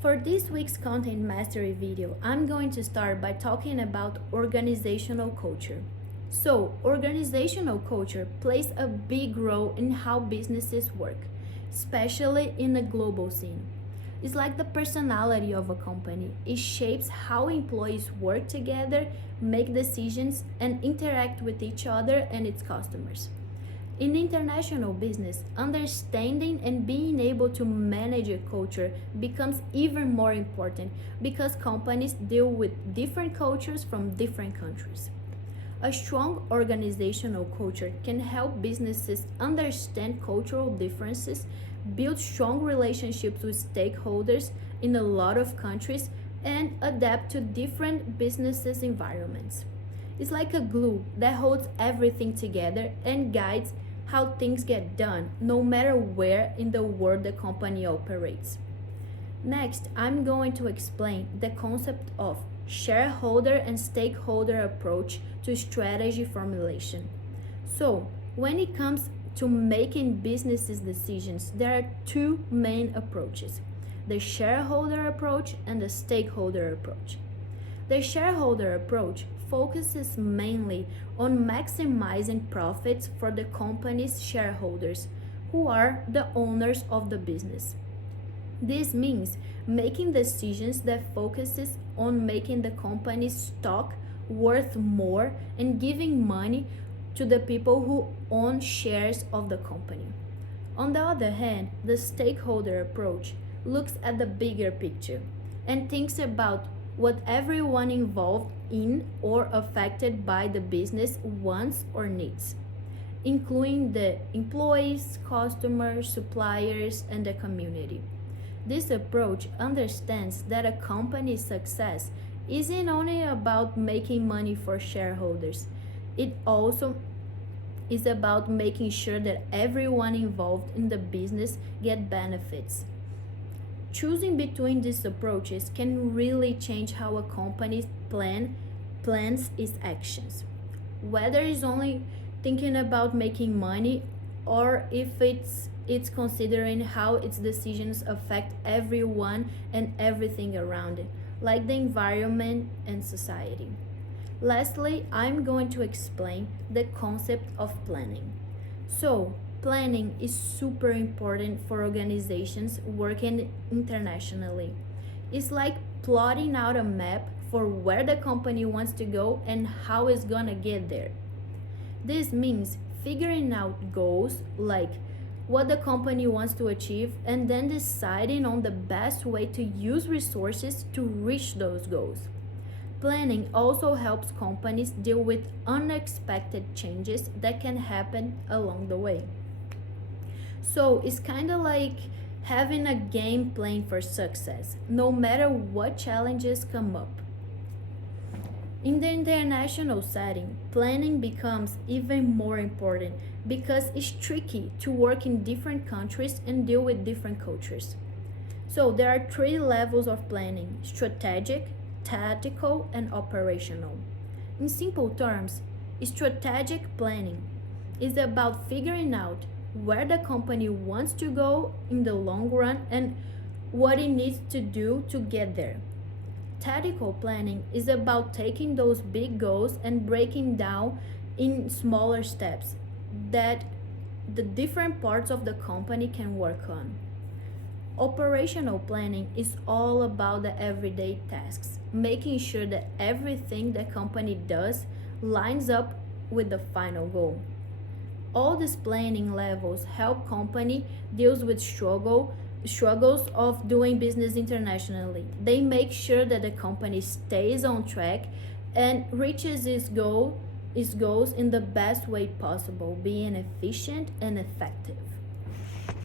For this week's content mastery video, I'm going to start by talking about organizational culture. So, organizational culture plays a big role in how businesses work, especially in the global scene. It's like the personality of a company. It shapes how employees work together, make decisions, and interact with each other and its customers. In international business, understanding and being able to manage a culture becomes even more important because companies deal with different cultures from different countries. A strong organizational culture can help businesses understand cultural differences, build strong relationships with stakeholders in a lot of countries, and adapt to different businesses' environments. It's like a glue that holds everything together and guides how things get done, no matter where in the world the company operates. Next, I'm going to explain the concept of shareholder and stakeholder approach to strategy formulation. So, when it comes to making businesses decisions, there are two main approaches: the shareholder approach and the stakeholder approach. The shareholder approach focuses mainly on maximizing profits for the company's shareholders, who are the owners of the business. This means making decisions that focuses on making the company's stock worth more and giving money to the people who own shares of the company. On the other hand, the stakeholder approach looks at the bigger picture and thinks about what everyone involved in or affected by the business wants or needs, including the employees, customers, suppliers, and the community. This approach understands that a company's success isn't only about making money for shareholders, it also is about making sure that everyone involved in the business get benefits. Choosing between these approaches can really change how a company plans its actions. Whether it's only thinking about making money or if it's considering how its decisions affect everyone and everything around it, like the environment and society. Lastly, I'm going to explain the concept of planning. So, planning is super important for organizations working internationally. It's like plotting out a map for where the company wants to go and how it's gonna get there. This means figuring out goals like what the company wants to achieve and then deciding on the best way to use resources to reach those goals. Planning also helps companies deal with unexpected changes that can happen along the way. So it's kind of like having a game plan for success, no matter what challenges come up. In the international setting, planning becomes even more important because it's tricky to work in different countries and deal with different cultures. So there are three levels of planning: strategic, tactical, and operational. In simple terms, strategic planning is about figuring out where the company wants to go in the long run and what it needs to do to get there. Tactical planning is about taking those big goals and breaking down in smaller steps that the different parts of the company can work on. Operational planning is all about the everyday tasks, making sure that everything the company does lines up with the final goal. All these planning levels help company deals with struggles of doing business internationally. They make sure that the company stays on track and reaches its goals in the best way possible, being efficient and effective.